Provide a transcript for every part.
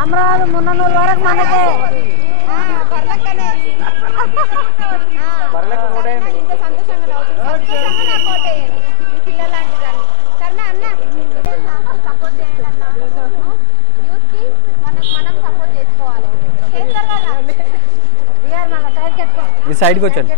అమరావతి మున్నూరు వరకు మనకే ఈ సైడ్కి వచ్చాను.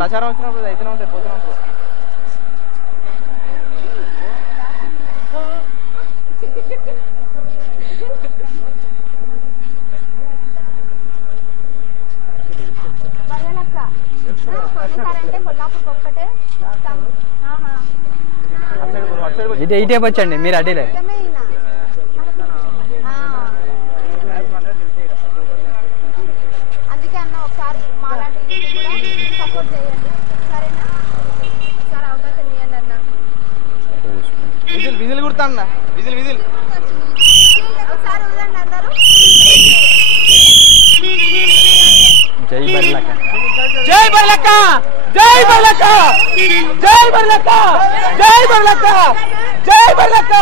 ప్రచారం వచ్చినప్పుడు అయితేనే ఉంటాయి పోతున్నప్పుడు. ఇటే వచ్చండి మీరు అడ్డీలే. అందుకే అన్న ఒకసారి మాలాంటి సపోర్ట్ చేయండి సరేనా? ఒకసారి అవకాశం ఇవ్వండి అన్న. విజిల్ విజిల్ కుడతా అన్న. విజిల్ విజిల్ ఒకసారి వదండి అందరూ. జై బర్లక్క, జై బర్లక్క, జై బర్లక్క, జై బర్లక్క, జై బర్లక్క, జై బర్లక్క,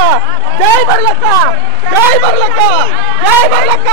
జై బర్లక్క, జై బర్లక్క, జై బర్లక్క.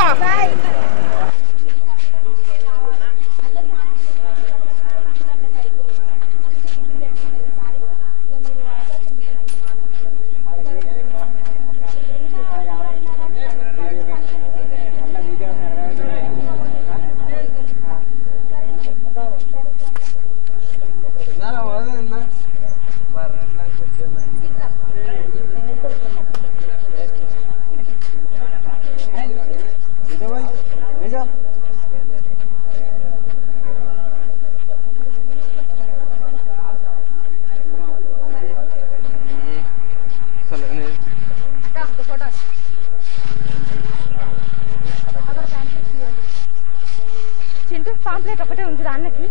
చింటూ పాంప్లెట్ ఒకటే ఉంచురా అన్నకి.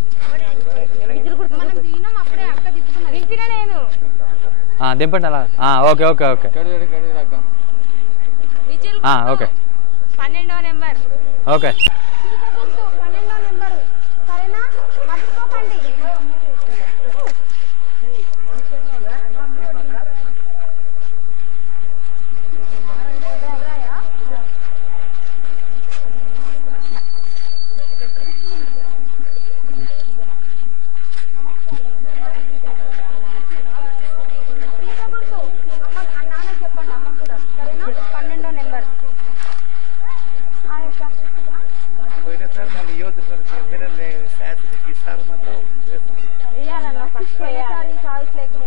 నేను దింపండి అలా. ఓకే ఓకే ఓకే ఓకే 12వ నెంబర్. ఓకే 12వ నెంబర్ సరేనా? మర్చిపోకండి. చెప్పండి అమ్మ కూడా సరేనా? 12వ నెంబర్.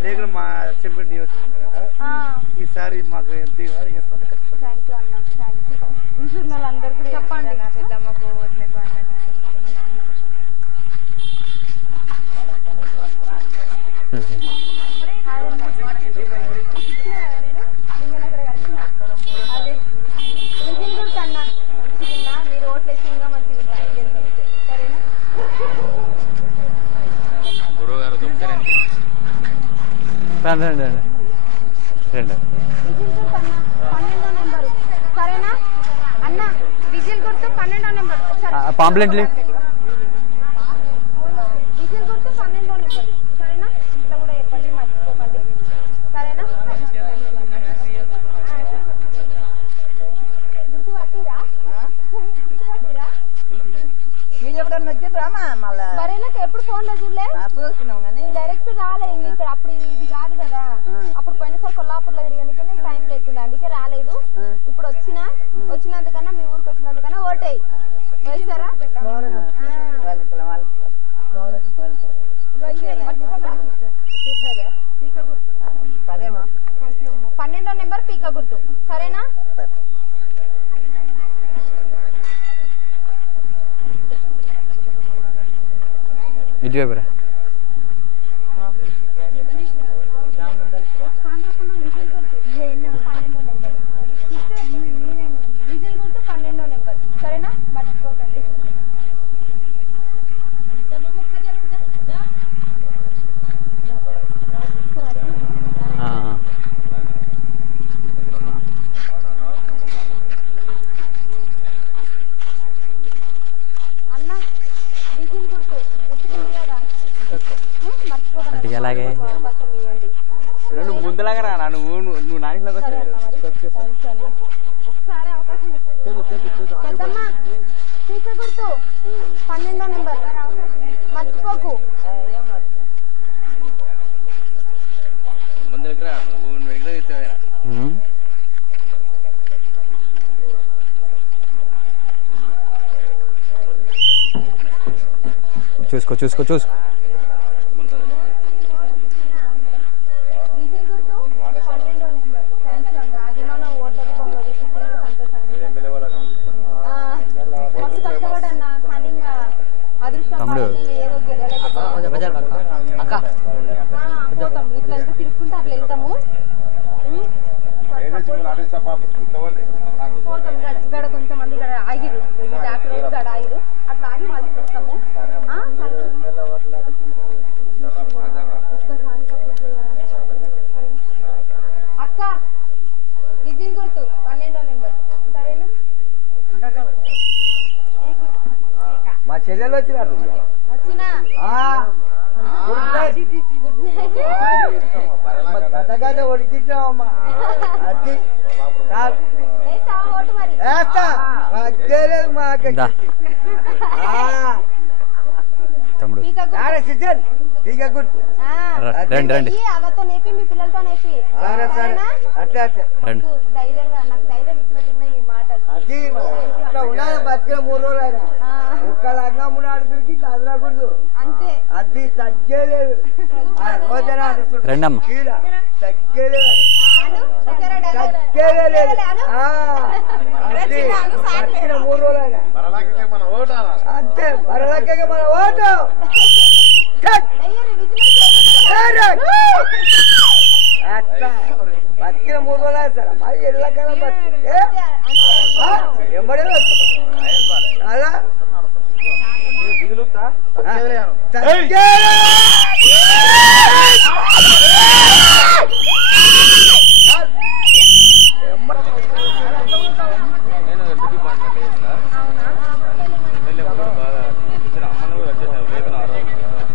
లేకుండా మా చెంపేట నియోజకవర్గం ఈసారి మాకు ఎంపీ గారు ఇంట్లో వాళ్ళందరూ కూడా చెప్పండి. పెద్దమ్మకు అదే విజిల్ కూడా అన్న మీరు ఓట్లేసి ఇంకా మంచిగా సరేనా? గురువుగారు చెప్తారండి. రండి రండి రండి రండి. విజిల్ గుర్తు అన్న 12వ నెంబరు సరేనా అన్న? విజిల్ గుర్తు 12వ నెంబర్. పాంప్లెట్లు విజిల్ గుర్తు 12వ నెంబర్ సరేనా? ఇట్లా కూడా చెప్పండి మర్చిపోకండి సరేనా? ఎవరన్నా వచ్చిర్రామా మళ్ళా బరేలకు ఎప్పుడు ఫోన్ లో చూడలే చూస్తున్నాం కానీ డైరెక్ట్ రాలే ఇక్కడ అప్పుడు ఇది కాదు కదా అప్పుడు పోయినసారి కొల్లాపూర్ లో తిరిగానికి టైం లేకుండా అందుకే రాలేదు ఇప్పుడు వచ్చినందుకన్నా మీ ఊరికి వచ్చినందుకన్నా ఓటేయి వేసారా సరేమా 12వ నెంబర్ పీక గుర్తు సరేనా ఇటువైపురా సరేనా మర్చిపోకండి అన్న డీజిల్ గుర్తు గుర్తుకుంది కదా మర్చిపోకండి అలాగే నువ్వు ముందులాగా రా నువ్వు నానిలాగా ఒకసారి అవకాశం పెద్దమ్మ పీక గుర్తు 12వ నెంబర్ మర్చిపోకు ముందు దగ్గర నువ్వు ఎక్కడ ఇస్తావేనా చూసుకో చూసుకో చూసుకో డీజిల్ గుర్తు 12వ నెంబర్ థ్యాంక్స్ అభిమాన ఓటర్ మస్తు కష్టపడన్నా కానీ ఇంకా అదృష్టం తమ్ముడు. ఏదో పోతాం ఇట్లా ఎంత తిరుక్కుంటే అట్లా వెళ్తాము పోతాం గడ కొంతమంది గడ ఆగిరు డాక్టర్ గడ ఆగిరు అట్లా ఆగి మళ్ళీ వస్తాము అక్క విజిల్ గుర్తు 12వ నెంబర్ సరేనా మా చెల్లెలు వచ్చినారు వచ్చినా గతగానే ఒడికిచ్చావమ్మా అది ఓటు మరి దా. తమ్ముడు టీకా గుర్తు రండి రండి అవతో నేపి మీ పిల్లలతో నేపి సరే సరే అట్లా అట్లా రండి ధైర్యంగా నాకు ధైర్యం ఇచ్చినట్టున్నాయి ఈ మాటలు అది ఇట్లా ఉన్నది బతికే 3 రోజులు అయినా ఒక్క లంగమ్ముడు ఆడుతుడికి చదవకూడదు అంతే అది తగ్గేలేదు రోజన రండమ్మా తగ్గేలేదు తగ్గేలేదు అది బతికిన 3 రోజులు అయినా అంతే మరలకే మన ఓటు అట్లా బతికిన 3 రోజులు అవుతారు మరి ఎల్లకైనా బతికితే ఎంబడే అలా తగ్గేలేదు